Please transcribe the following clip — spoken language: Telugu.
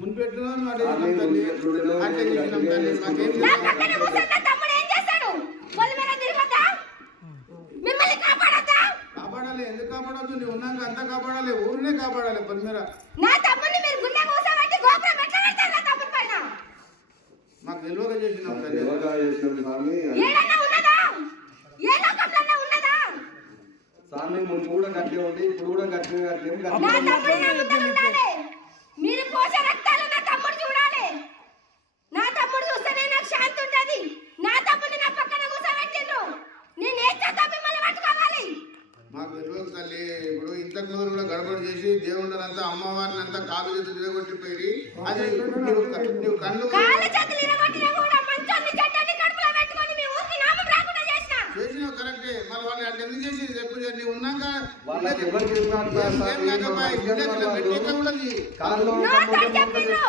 మున్పెట్టును అటే తల్లి అటే చేసినాం తల్లి మాకేం నా పక్కన కూర్చున్న తమ్ముడు ఏం చేశాడు? పొలి మీద తిరగొద్దా? మిమ్మల్ని కాపాడొద్దా? కాపాడాలి. ఎందుకు కాపాడొద్దు? నువ్వు ఉన్నాక అంతా కాపాడాలి. ఊరినే కాపాడాలి. పొలి మీద నా తమ్ముడిని మీరు గుండె కూర్చోబెట్టి గోపురం ఎట్లా కడతారు నా తమ్ముడి పైన? మాకు తెలియక చేసినాం తల్లి. ఏడన్నా ఉన్నదా? ఏ లోకంలో ఉన్నదా? స్వామి ముందు కూడా గట్టి ఉంది, ఇప్పుడు కూడా గట్టి నా తమ్ముడు నా ముందర ఉండాలి. మీరు పోసే రక్తాలు నా తమ్ముడు చూడాలి. నా తమ్ముడు చూస్తేనే నాకు శాంతి ఉంటది. నా తమ్ముడిని నా పక్కన కూర్చోబెట్టిండ్రు. నేను ఏం చేస్తా మిమ్మల్ని పట్టుకోవాలి? మాకు తెలియక తల్లి. ఇప్పుడు ఇంతకు ముందు కూడా గడబడి చేసి దేవుడినంతా అమ్మవారిని అంతా కాలు చేతులు విరగొట్టిపోయి అది నువ్వు కళ్ళు కాళ్ళ చేతులు ఇరగొట్టినా కూడా మంచోన్ని చెడ్డని కడుపులో పెట్టుకొని మీ ఊరికి నామం రాకుండా చేసినా. చేసినావు కరెక్టే. మరి వాళ్ళు అంటే ఎందుకు చేసి చెప్పు. నువ్వు ఉన్నాక వాళ్ళకి ఎవరికి ఏం కాకపోయి కూడా కారులో నోట్ చెప్పిండ్రు.